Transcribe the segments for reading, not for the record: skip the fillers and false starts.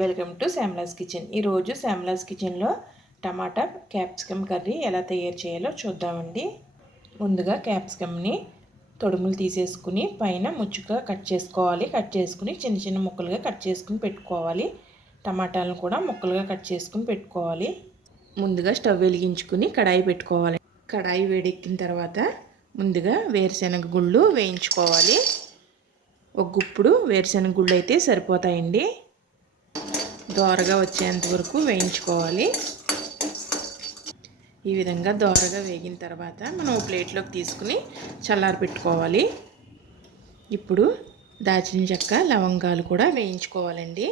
Welcome to శ్యామలాస్ kitchen. ఈరోజు శ్యామలాస్ కిచెన్లో టమాటా capsicum curry ఎలా తయారు చేయాలో చూద్దామండి. ముందుగా క్యాప్సికమ్ని తొడుములు తీసేసుకుని పైన ముచ్చుగా కట్ చేసుకోవాలి. కట్ చేసుకుని చిన్న చిన్న ముక్కలుగా కట్ చేసుకుని పెట్టుకోవాలి. టమాటాలను కూడా ముక్కలుగా కట్ చేసుకుని పెట్టుకోవాలి. ముందుగా స్టవ్ వెలిగించుకుని కడాయి పెట్టుకోవాలి. కడాయి వేడెక్కిన తర్వాత ముందుగా వేరుశనగ గుళ్ళు వేయించుకోవాలి. ఒక గుప్పుడు వేరుశనగ గుళ్ళు అయితే సరిపోతాయండి. దోరగా వచ్చేంత వరకు వేయించుకోవాలి. ఈ విధంగా దోరగా వేగిన తర్వాత మనం ప్లేట్లోకి తీసుకుని చల్లారి పెట్టుకోవాలి. ఇప్పుడు దాల్చిన చెక్క లవంగాలు కూడా వేయించుకోవాలండి.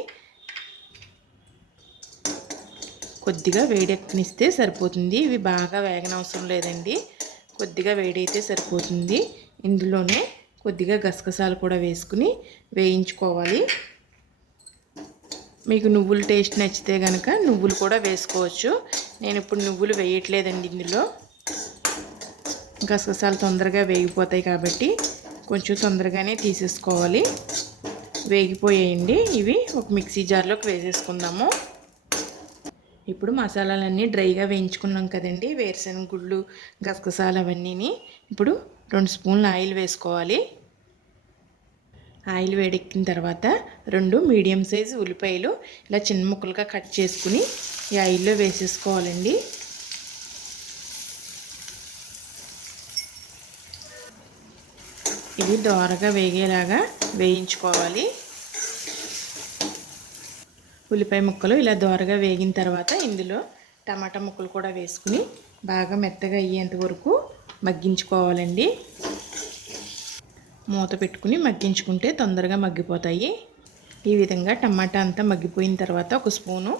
కొద్దిగా వేడెక్కనిస్తే సరిపోతుంది. ఇవి బాగా వేగనవసరం లేదండి, కొద్దిగా వేడైతే సరిపోతుంది. ఇందులోనే కొద్దిగా గసగసాలు కూడా వేసుకుని వేయించుకోవాలి. మీకు నువ్వుల టేస్ట్ నచ్చితే కనుక నువ్వులు కూడా వేసుకోవచ్చు. నేను ఇప్పుడు నువ్వులు వేయట్లేదండి. ఇందులో గసగసాలు తొందరగా వేగిపోతాయి కాబట్టి కొంచెం తొందరగానే తీసేసుకోవాలి. వేగిపోయాయండి. ఇవి ఒక మిక్సీ జార్లోకి వేసేసుకుందాము. ఇప్పుడు మసాలాలన్నీ డ్రైగా వేయించుకున్నాం కదండి, వేరుశనగ గుళ్ళు గసగసాలు అవన్నీని. ఇప్పుడు 2 స్పూన్ల ఆయిల్ వేసుకోవాలి. ఆయిల్ వేడెక్కిన తర్వాత 2 మీడియం సైజు ఉల్లిపాయలు ఇలా చిన్న ముక్కలుగా కట్ చేసుకుని ఈ ఆయిల్లో వేసేసుకోవాలండి. ఇవి దోరగా వేగేలాగా వేయించుకోవాలి. ఉల్లిపాయ ముక్కలు ఇలా దోరగా వేగిన తర్వాత ఇందులో టమాటా ముక్కలు కూడా వేసుకుని బాగా మెత్తగా అయ్యేంత వరకు మగ్గించుకోవాలండి. మూత పెట్టుకుని మగ్గించుకుంటే తొందరగా మగ్గిపోతాయి. ఈ విధంగా టమాటా అంతా మగ్గిపోయిన తర్వాత 1 స్పూను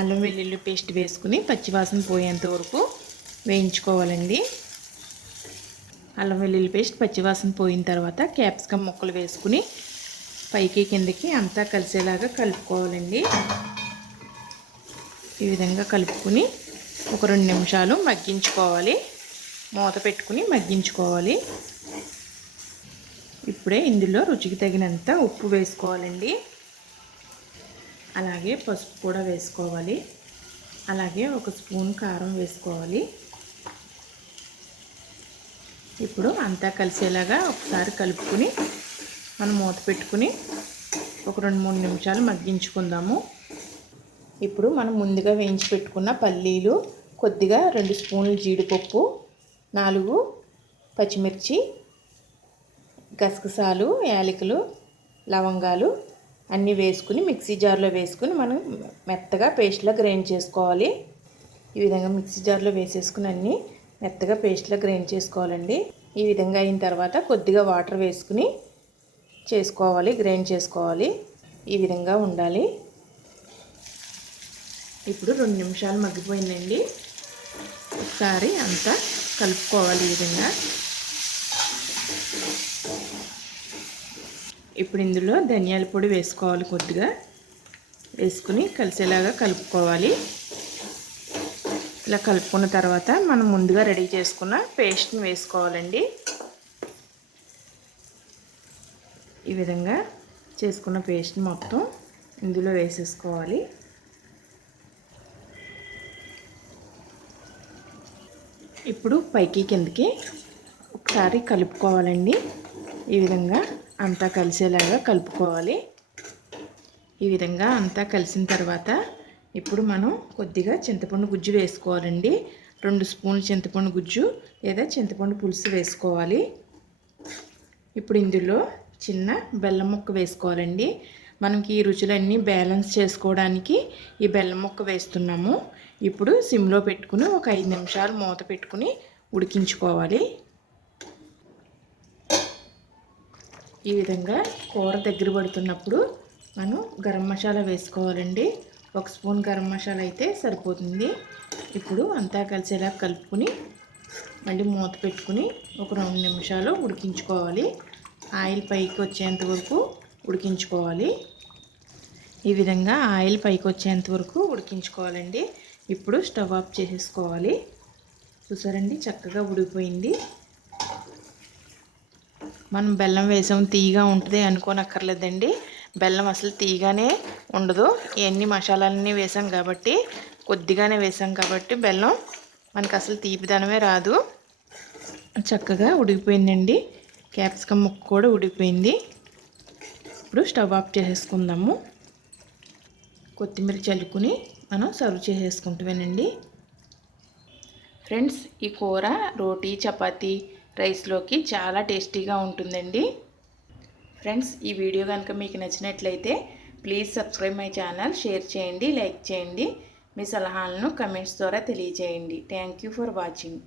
అల్లం వెల్లుల్లి పేస్ట్ వేసుకుని పచ్చివాసన పోయేంత వరకు వేయించుకోవాలండి. అల్లం వెల్లుల్లి పేస్ట్ పచ్చివాసన పోయిన తర్వాత క్యాప్సికమ్ ముక్కలు వేసుకుని పైకి కిందకి అంతా కలిసేలాగా కలుపుకోవాలండి. ఈ విధంగా కలుపుకుని ఒక 2 నిమిషాలు మగ్గించుకోవాలి. మూత పెట్టుకుని మగ్గించుకోవాలి. ఇప్పుడే ఇందులో రుచికి తగినంత ఉప్పు వేసుకోవాలండి. అలాగే పసుపు కూడా వేసుకోవాలి. అలాగే 1 స్పూన్ కారం వేసుకోవాలి. ఇప్పుడు అంతా కలిసేలాగా ఒకసారి కలుపుకుని మనం మూత పెట్టుకుని ఒక 2-3 నిమిషాలు మగ్గించుకుందాము. ఇప్పుడు మనం ముందుగా వేయించి పెట్టుకున్న పల్లీలు, కొద్దిగా 2 స్పూన్లు జీడిపప్పు, 4 పచ్చిమిర్చి, గసగసాలు, యాలకులు, లవంగాలు అన్నీ వేసుకుని మిక్సీ జార్లో వేసుకుని మనం మెత్తగా పేస్ట్లా గ్రైండ్ చేసుకోవాలి. ఈ విధంగా మిక్సీ జార్లో వేసేసుకుని అన్నీ మెత్తగా పేస్ట్లా గ్రైండ్ చేసుకోవాలండి. ఈ విధంగా అయిన తర్వాత కొద్దిగా వాటర్ వేసుకుని గ్రైండ్ చేసుకోవాలి. ఈ విధంగా ఉండాలి. ఇప్పుడు 2 నిమిషాలు మగ్గిపోయిందండి. ఒకసారి అంతా కలుపుకోవాలి. ఈ విధంగా ఇప్పుడు ఇందులో ధనియాల పొడి వేసుకోవాలి. కొద్దిగా వేసుకుని కలిసేలాగా కలుపుకోవాలి. ఇలా కలుపుకున్న తర్వాత మనం ముందుగా రెడీ చేసుకున్న పేస్ట్ని వేసుకోవాలండి. ఈ విధంగా చేసుకున్న పేస్ట్ మొత్తం ఇందులో వేసేసుకోవాలి. ఇప్పుడు పైకి కిందకి ఒకసారి కలుపుకోవాలండి. ఈ విధంగా అంతా కలిసేలాగా కలుపుకోవాలి. ఈ విధంగా అంతా కలిసిన తర్వాత ఇప్పుడు మనం కొద్దిగా చింతపండు గుజ్జు వేసుకోవాలండి. 2 స్పూన్లు చింతపండు గుజ్జు లేదా చింతపండు పులుసు వేసుకోవాలి. ఇప్పుడు ఇందులో చిన్న బెల్లం ముక్క వేసుకోవాలండి. మనకి ఈ రుచులన్నీ బ్యాలెన్స్ చేసుకోవడానికి ఈ బెల్లం ముక్క వేస్తున్నాము. ఇప్పుడు సిమ్లో పెట్టుకుని ఒక 5 నిమిషాలు మూత పెట్టుకుని ఉడికించుకోవాలి. ఈ విధంగా కూర దగ్గర పడుతున్నప్పుడు మనం గరం మసాలా వేసుకోవాలండి. 1 స్పూన్ గరం మసాలా అయితే సరిపోతుంది. ఇప్పుడు అంతా కలిసేలా కలుపుకుని మళ్ళీ మూత పెట్టుకుని ఒక 2 నిమిషాలు ఉడికించుకోవాలి. ఆయిల్ పైకి వచ్చేంత వరకు ఉడికించుకోవాలి. ఈ విధంగా ఆయిల్ పైకి వచ్చేంత వరకు ఉడికించుకోవాలండి. ఇప్పుడు స్టవ్ ఆఫ్ చేసేసుకోవాలి. చూసారండి, చక్కగా ఉడికిపోయింది. మనం బెల్లం వేసాం తీయగా ఉంటుంది అనుకోనక్కర్లేదండి. బెల్లం అసలు తీయగానే ఉండదు. ఇవన్నీ మసాలాలన్నీ వేసాం కాబట్టి, కొద్దిగానే వేసాం కాబట్టి బెల్లం మనకు అసలు తీపిదనమే రాదు. చక్కగా ఉడికిపోయిందండి. క్యాప్సికమ్ ముక్క కూడా ఉడికిపోయింది. ఇప్పుడు స్టవ్ ఆఫ్ చేసేసుకుందాము. కొత్తిమీర చల్లుకుని మనం సర్వ్ చేసేసుకుంటామేనండి. ఫ్రెండ్స్, ఈ కూర రోటీ, చపాతీ, రైస్లోకి చాలా టేస్టీగా ఉంటుందండి. ఫ్రెండ్స్, ఈ వీడియో కనుక మీకు నచ్చినట్లయితే please subscribe my channel, share చేయండి, లైక్ చేయండి. మీ సలహాలను కమెంట్స్ ద్వారా తెలియజేయండి. Thank you for watching.